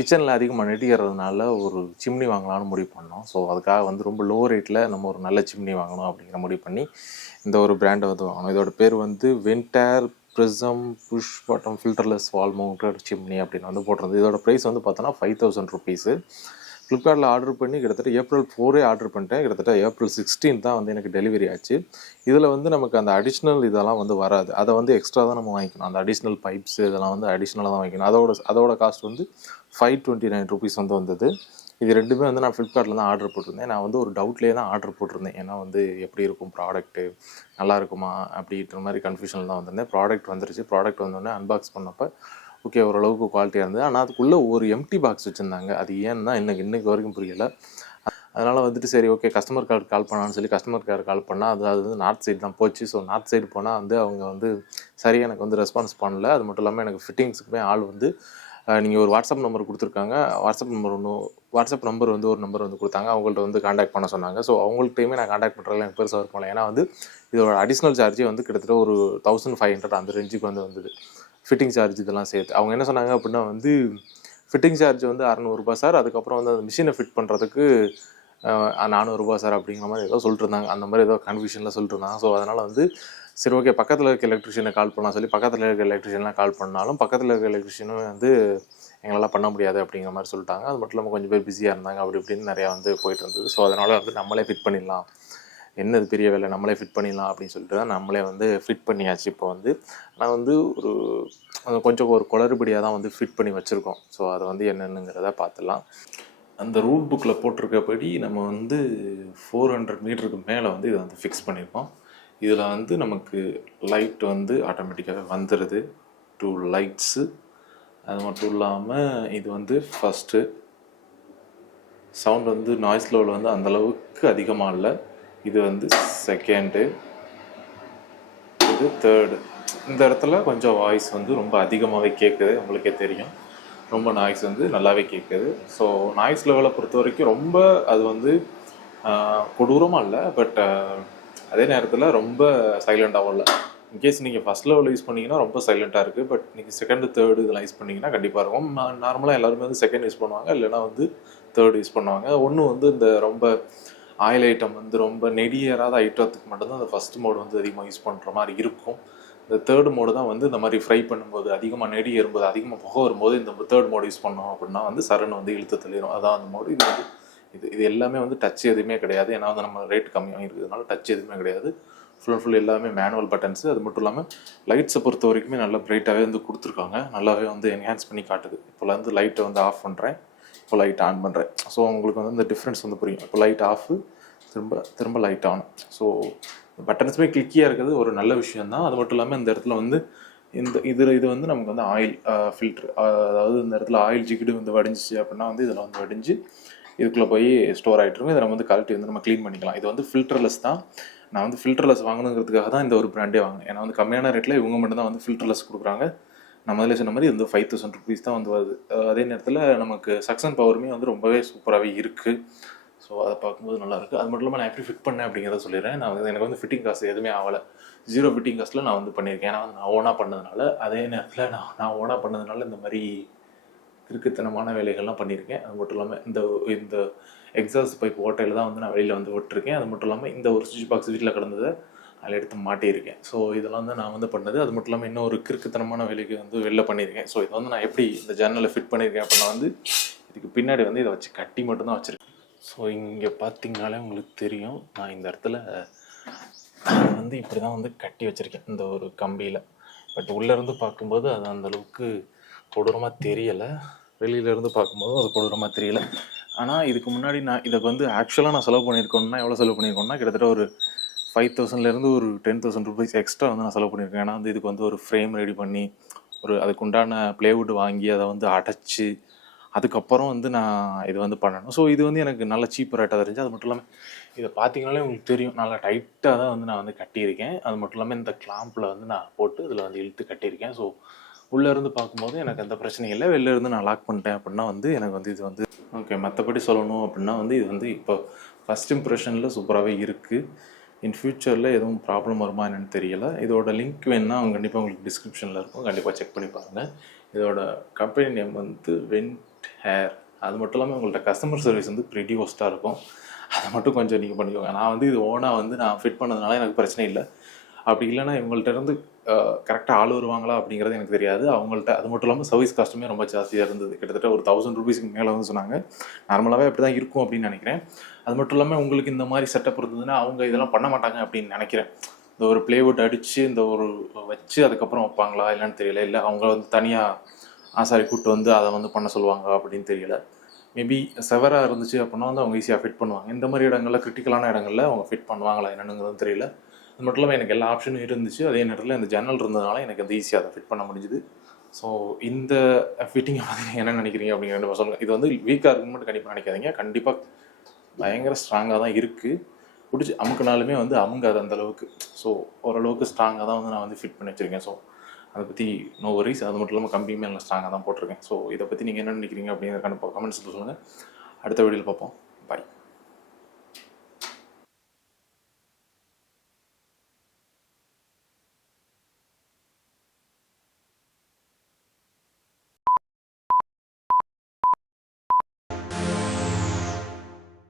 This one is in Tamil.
கிச்சனில் அதிகமாக நெடிக்கிறதுனால ஒரு சிம்னி வாங்கலாம்னு முடிவு பண்ணோம். ஸோ அதுக்காக வந்து ரொம்ப லோ ரேட்டில் நம்ம ஒரு நல்ல சிம்னி வாங்கணும் அப்படிங்கிற முடிவு பண்ணி இந்த ஒரு பிராண்டை வந்து வாங்கணும். இதோட பேர் வந்து vendor prism push bottom filterless wall mounted chimney அப்படின்னு வந்து போட்டிருந்தது. இதோட ப்ரைஸ் வந்து பார்த்தோன்னா 5000 ருபீஸு. ஃப்ளிப்கார்ட்டில் ஆர்டர் பண்ணி கிட்டத்தட்ட April 4 ஆர்டர் பண்ணிட்டேன். கிட்டத்தட்ட April 16 தான் வந்து எனக்கு டெலிவரி ஆச்சு. இதில் வந்து நமக்கு அந்த அடிஷ்னல் இதெல்லாம் வந்து வராது. அதை வந்து எக்ஸ்ட்ரா தான் நம்ம வாங்கிக்கணும். அந்த அடிஷ்னல் பைப்ஸ் இதெல்லாம் வந்து அடிஷ்னலாக தான் வாங்கிக்கணும். அதோட காஸ்ட் வந்து 529 ருபீஸ் வந்து வந்தது. இது ரெண்டுமே வந்து நான் ஃப்ளிப்கார்ட்டில் தான் ஆர்டர் போட்டிருந்தேன். நான் வந்து ஒரு டவுட்லேயே தான் ஆர்டர் போட்டிருந்தேன். ஏன்னா வந்து எப்படி இருக்கும் ப்ராடக்ட்டு, நல்லா இருக்குமா அப்படின்ற மாதிரி கன்ஃபியூஷனில் தான் வந்திருந்தேன். ப்ராடக்ட் வந்துருச்சு. ப்ராடக்ட் வந்தோடனே அன்பாக்ஸ் பண்ணப்போ ஓகே ஓரளவுக்கு குவாலிட்டியாக இருந்தது. ஆனால் அதுக்குள்ளே ஒரு எம்டி பாக்ஸ் வச்சுருந்தாங்க. அது ஏன்னா இன்னைக்கு வரைக்கும் புரியலை. அதனால் வந்துட்டு சரி ஓகே கஸ்டமர் கேருக்கு கால் பண்ணான்னு சொல்லி கஸ்டமர் கேர் கால் பண்ணால் அது வந்து நார்த் சைடு தான் போச்சு. ஸோ நார்த் சைடு போனால் வந்து அவங்க வந்து சரியாக எனக்கு வந்து ரெஸ்பான்ஸ் பண்ணல. அது மட்டும் இல்லாமல் எனக்கு ஃபிட்டிங்ஸுக்குமே ஆள் வந்து நீங்கள் ஒரு வாட்ஸ்அப் நம்பர் கொடுத்துருக்காங்க. வாட்ஸ்அப் நம்பர் வந்து ஒரு நம்பர் வந்து கொடுத்தாங்க. அவங்கள்ட்ட வந்து காண்டாக்ட் பண்ண சொன்னாங்க. ஸோ அவங்கள்ட்டையுமே நான் காண்டாக்ட் பண்ணுறதுல எனக்கு பெருசாக இருப்போம். ஏன்னா வந்து இதோட அடிஷ்னல் சார்ஜே வந்து கிட்டத்தட்ட ஒரு 1500 அந்த ரேஞ்சுக்கு வந்து வந்தது. ஃபிட்டிங் சார்ஜ் இதெல்லாம் சேர்த்து அவங்க என்ன சொன்னாங்க அப்படின்னா வந்து ஃபிட்டிங் சார்ஜ் வந்து 600 சார். அதுக்கப்புறம் வந்து அந்த மிஷினை ஃபிட் பண்ணுறதுக்கு 400 சார் அப்படிங்கிற மாதிரி ஏதோ சொல்லிட்டு இருந்தாங்க. அந்த மாதிரி ஏதோ கன்ஃபியூஷனில் சொல்லிட்டு இருந்தாங்க. ஸோ அதனால் வந்து சரி ஓகே பக்கத்தில் இருக்க எலக்ட்ரிஷியனை கால் பண்ணலாம் சொல்லி பக்கத்தில் இருக்க எலக்ட்ரிஷியன்லாம் கால் பண்ணாலும் பக்கத்தில் இருக்க எலக்ட்ரிஷியனும் வந்து எங்களால் பண்ண முடியாது அப்படிங்கிற மாதிரி சொல்லிட்டாங்க. அது மட்டும் இல்லாமல் கொஞ்சம் பேர் பிஸியாக இருந்தாங்க. அப்படி இப்படின்னு நிறையா வந்து போயிட்டு இருந்தது. ஸோ அதனால் வந்து நம்மளே ஃபிட் பண்ணிடலாம், என்னது பெரிய வேலை, நம்மளே ஃபிட் பண்ணிடலாம் அப்படின்னு சொல்லிட்டு தான் நம்மளே வந்து ஃபிட் பண்ணியாச்சு. இப்போ வந்து நான் வந்து கொஞ்சம் ஒரு குளறுபடியாக தான் வந்து ஃபிட் பண்ணி வச்சுருக்கோம். ஸோ அதை வந்து என்னென்னுங்கிறத பார்த்துடலாம். அந்த ரூட் புக்கில் போட்டிருக்கபடி நம்ம வந்து 400 மீட்டருக்கு மேலே வந்து இதை வந்து ஃபிக்ஸ் பண்ணியிருக்கோம். இதில் வந்து நமக்கு லைட் வந்து ஆட்டோமேட்டிக்காகவே வந்துடுது, 2 லைட்ஸு. அது மட்டும் இல்லாமல் இது வந்து ஃபஸ்ட்டு சவுண்ட் வந்து நாய்ஸ் லெவல் வந்து அந்தளவுக்கு அதிகமாக இல்லை. இது வந்து செகண்டு, இது தேர்டு. இந்த இடத்துல கொஞ்சம் வாய்ஸ் வந்து ரொம்ப அதிகமாகவே கேட்குது, உங்களுக்கே தெரியும். ரொம்ப நாய்ஸ் வந்து நல்லாவே கேட்குது. ஸோ நாய்ஸ் லெவலை பொறுத்த வரைக்கும் ரொம்ப அது வந்து கொடூரமாக இல்லை, பட் அதே நேரத்தில் ரொம்ப சைலண்ட்டாகவும் இல்லை. இன்கேஸ் நீங்கள் ஃபஸ்ட் லெவலில் யூஸ் பண்ணிங்கன்னா ரொம்ப சைலண்ட்டாக இருக்குது. பட் நீங்கள் செகண்டு தேர்டு இதெல்லாம் யூஸ் பண்ணிங்கன்னா கண்டிப்பாக இருக்கும். நார்மலாக எல்லாருமே வந்து செகண்ட் யூஸ் பண்ணுவாங்க, இல்லைனா வந்து தேர்டு யூஸ் பண்ணுவாங்க. ஒன்று வந்து இந்த ரொம்ப ஆயில் ஐட்டம் வந்து ரொம்ப நெடியேறாத ஐட்டத்துக்கு மட்டும்தான் அந்த ஃபஸ்ட் மோடு வந்து அதிகமாக யூஸ் பண்ணுற மாதிரி இருக்கும். இந்த தேர்டு மோடு தான் வந்து இந்த மாதிரி ஃப்ரை பண்ணும்போது அதிகமாக நெடி ஏறும்போது அதிகமாக புகை வரும்போது இந்த தேர்ட் மோடு யூஸ் பண்ணோம் அப்படின்னா வந்து சரன்னு வந்து இழுத்து தள்ளிடும். அதான் அந்த மோடு. இது வந்து இது எல்லாமே வந்து டச் எதுவுமே கிடையாது. ஏன்னா வந்து நம்ம ரேட் கம்மியாக இருக்கிறதுனால டச் எதுவுமே கிடையாது. ஃபுல் எல்லாமே மேனுவல் பட்டன்ஸு. அது மட்டும் இல்லாமல் லைட்ஸை பொறுத்த வரைக்குமே நல்லா பிரைட்டாகவே வந்து கொடுத்துருக்காங்க. நல்லாவே வந்து என்ஹான்ஸ் பண்ணி காட்டுது. இப்போலாம் வந்து லைட்டை வந்து ஆஃப் பண்ணுறேன், இப்போ லைட் ஆன் பண்ணுறேன். ஸோ உங்களுக்கு வந்து இந்த டிஃப்ரென்ஸ் வந்து புரியும். இப்போ லைட் ஆஃபு, திரும்ப லைட் ஆன். ஸோ பட்டன்ஸுமே கிளிக்கியாக இருக்கிறது ஒரு நல்ல விஷயந்தான். அது மட்டும் இல்லாமல் இந்த இடத்துல வந்து இது வந்து நமக்கு வந்து ஆயில் ஃபில்ட்ரு, அதாவது இந்த இடத்துல ஆயில் ஜிகிடு வந்து வடிஞ்சிச்சு அப்படின்னா வந்து இதில் வந்து வடிஞ்சு இதுக்குள்ளே போய் ஸ்டோர் ஆகிட்டுருக்கும். இதை நம்ம வந்து கழட்டி வந்து நம்ம க்ளீன் பண்ணிக்கலாம். இது வந்து ஃபில்டர்லெஸ் தான். நான் வந்து ஃபில்டர்லெஸ் வாங்கணுங்கிறதுக்காக தான் இந்த ஒரு பிராண்டே வாங்கினேன். ஏன்னா வந்து கம்மியான ரேட்டில் இவங்க மட்டும் தான் வந்து ஃபில்டர்லெஸ் கொடுக்குறாங்க. நான் முதல்ல சொன்ன மாதிரி வந்து 5000 ருபீஸ் தான் வந்து வருது. அதே நேரத்தில் நமக்கு சக்சன் பவருமே வந்து ரொம்பவே சூப்பராகவே இருக்குது. ஸோ அதை பார்க்கும்போது நல்லாயிருக்கு. அது மட்டும் இல்லாமல் நான் எப்படி ஃபிட் பண்ணேன் அப்படிங்கிறத சொல்லிடுறேன். எனக்கு வந்து ஃபிட்டிங் காசு எதுவுமே ஆகலை. 0 ஃபிட்டிங் காஸ்ட்டில் நான் வந்து பண்ணியிருக்கேன். ஏன்னா வந்து நான் ஓனாக பண்ணதுனால, அதே நேரத்தில் நான் ஓனாக பண்ணதுனால இந்த மாதிரி கிறுக்குத்தனமான வேலைகள்லாம் பண்ணியிருக்கேன். அது மட்டும் இல்லாமல் இந்த எக்ஸாஸ்ட் பைப் ஓட்டையில் தான் வந்து நான் வெளியில் வந்து விட்டுருக்கேன். அது மட்டும் இல்லாமல் இந்த ஒரு சுவிட்ச் பாக்ஸ் வீட்டில் கிடந்ததை அதில் எடுத்து மாட்டியிருக்கேன். ஸோ இதெல்லாம் வந்து நான் வந்து பண்ணது. அது மட்டும் இல்லாமல் இன்னும் ஒரு கிறுக்குத்தனமான வேலைக்கு வந்து வெளில பண்ணியிருக்கேன். ஸோ இதை வந்து நான் எப்படி இந்த ஜன்னலை ஃபிட் பண்ணியிருக்கேன் அப்படின்னா வந்து இதுக்கு பின்னாடி வந்து இதை வச்சு கட்டி மட்டும்தான் வச்சுருக்கேன். ஸோ இங்கே பார்த்திங்கனாலே உங்களுக்கு தெரியும், நான் இந்த இடத்துல வந்து இப்படி தான் வந்து கட்டி வச்சுருக்கேன் இந்த ஒரு கம்பியில். பட் உள்ளேருந்து பார்க்கும்போது அது அந்தளவுக்கு கொடூரமாக தெரியலை, வெளியிலேருந்து பார்க்கும்போது அது கொடூரமாக தெரியலை. ஆனால் இதுக்கு முன்னாடி நான் இதை வந்து ஆக்சுவலாக நான் செலவு பண்ணியிருக்கோன்னா எவ்வளோ செலவு பண்ணியிருக்கோன்னா கிட்டத்தட்ட ஒரு 5000லேருந்து ஒரு 10,000 ருபீஸ் எக்ஸ்ட்ரா வந்து நான் செலவு பண்ணியிருக்கேன். ஏன்னா வந்து இதுக்கு வந்து ஒரு ஃப்ரேம் ரெடி பண்ணி அதுக்கு உண்டான ப்ளேவுட் வாங்கி அதை வந்து அடைச்சி அதுக்கப்புறம் வந்து நான் இது வந்து பண்ணணும். ஸோ இது வந்து எனக்கு நல்ல சீப் ரேட்டாக தெரிஞ்சு. அது மட்டும் இல்லாமல் இதை பார்த்தீங்கனாலே உங்களுக்கு தெரியும், நல்லா டைட்டாக தான் வந்து நான் வந்து கட்டியிருக்கேன். அது மட்டும் இல்லாமல் இந்த கிளாம்பில் வந்து நான் போட்டு இதில் வந்து இழுத்து கட்டியிருக்கேன். ஸோ உள்ளேருந்து பார்க்கும்போது எனக்கு எந்த பிரச்சனையும் இல்லை. வெளிலேருந்து நான் லாக் பண்ணிட்டேன் அப்படின்னா வந்து எனக்கு வந்து இது வந்து ஓகே. மற்றபடி சொல்லணும் அப்படின்னா வந்து இது வந்து இப்போ ஃபஸ்ட் இம்ப்ரெஷனில் சூப்பராகவே இருக்குது. இன் ஃப்யூச்சரில் எதுவும் ப்ராப்ளம் வருமா என்னென்னு தெரியலை. இதோட லிங்க் வேணுன்னா அவங்க கண்டிப்பாக உங்களுக்கு டிஸ்கிரிப்ஷனில் இருக்கும், கண்டிப்பாக செக் பண்ணி பாருங்கள். இதோட கம்பெனி நேம் வந்து ஹேர், அது மட்டும் இல்லாமல் உங்கள்கிட்ட கஸ்டமர் சர்வீஸ் வந்து ப்ரிட்டி ஒஸ்ட்டாக இருக்கும். அதை மட்டும் கொஞ்சம் நீங்கள் பண்ணிக்கோங்க. நான் வந்து இது ஓனாக வந்து நான் ஃபிட் பண்ணதுனால எனக்கு பிரச்சனை இல்லை. அப்படி இல்லைன்னா இவங்கள்ட்ட இருந்து கரெக்டாக ஆள் வருவாங்களா அப்படிங்கிறது எனக்கு தெரியாது. அவங்கள்ட்ட அது மட்டும் இல்லாமல் சர்வீஸ் காஸ்ட்டுமே ரொம்ப ஜாஸ்தியாக இருந்தது. கிட்டத்தட்ட ஒரு 1000 ரூபீஸ்க்கு மேலே வந்து சொன்னாங்க. நார்மலாகவே அப்படி தான் இருக்கும் அப்படின்னு நினைக்கிறேன். அது மட்டும் இல்லாமல் உங்களுக்கு இந்த மாதிரி செட்டப் இருந்ததுன்னா அவங்க இதெல்லாம் பண்ண மாட்டாங்க அப்படின்னு நினைக்கிறேன். இந்த ஒரு ப்ளேவுட் அடித்து இந்த ஒரு வச்சு அதுக்கப்புறம் வைப்பாங்களா இல்லைன்னு தெரியல. இல்லை அவங்க வந்து தனியாக ஆசாரி கூப்பிட்டு வந்து அதை வந்து பண்ண சொல்லுவாங்க அப்படின்னு தெரியல. மேபி செவராக இருந்துச்சு அப்படின்னா வந்து அவங்க ஈஸியாக ஃபிட் பண்ணுவாங்க. இந்த மாதிரி இடங்களில் கிரிட்டிக்கலான இடங்களில் அவங்க ஃபிட் பண்ணுவாங்களா என்னென்னுங்கிறது தெரியல. அது மட்டும் இல்லாமல் எனக்கு எல்லா ஆப்ஷனும் இருந்துச்சு. அதே நேரத்தில் இந்த ஜன்னல் இருந்ததுனால எனக்கு வந்து ஈஸியாக அதை ஃபிட் பண்ண முடிஞ்சுது. ஸோ இந்த ஃபிட்டிங்கை பற்றி நீங்கள் என்ன நினைக்கிறீங்க அப்படிங்கிற கண்டிப்பாக சொல்லுங்கள். இது வந்து வீக்காக இருக்குன்னு மட்டும் கண்டிப்பாக நினைக்காதீங்க. கண்டிப்பாக பயங்கர ஸ்ட்ராங்காக தான் இருக்குது. பிடிச்சி அமுக்குனாலுமே வந்து அமுங்காது அந்தளவுக்கு. ஸோ ஓரளவுக்கு ஸ்ட்ராங்காக தான் வந்து நான் வந்து ஃபிட் பண்ணி வச்சுருக்கேன். ஸோ அதை பற்றி நோ வரிஸ். அது மட்டும் இல்லாமல் கம்பியுமே நல்லா ஸ்ட்ராங்காக தான் போட்டிருக்கேன். ஸோ இதை பற்றி நீங்கள் என்ன நினைக்கிறீங்க அப்படிங்கிற கண்டிப்பாக கமெண்ட்ஸில் சொல்லுங்கள். அடுத்த வீடியோவில் பார்ப்போம். பாய்.